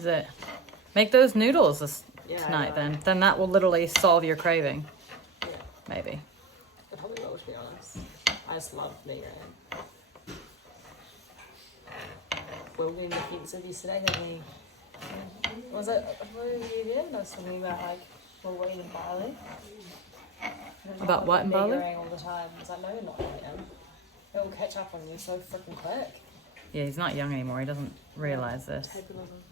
Is it? Make those noodles tonight then. Then that will literally solve your craving. Yeah. Maybe. It probably will, to be honest. I just love meat ramen. Will being defensive yesterday, didn't he? Was it VVVV? I was talking about like Will eating barley. About what in barley? All the time. It's like, no, you're not eating. It will catch up on you so freaking quick. Yeah, he's not young anymore. He doesn't realise this. Tapered on him.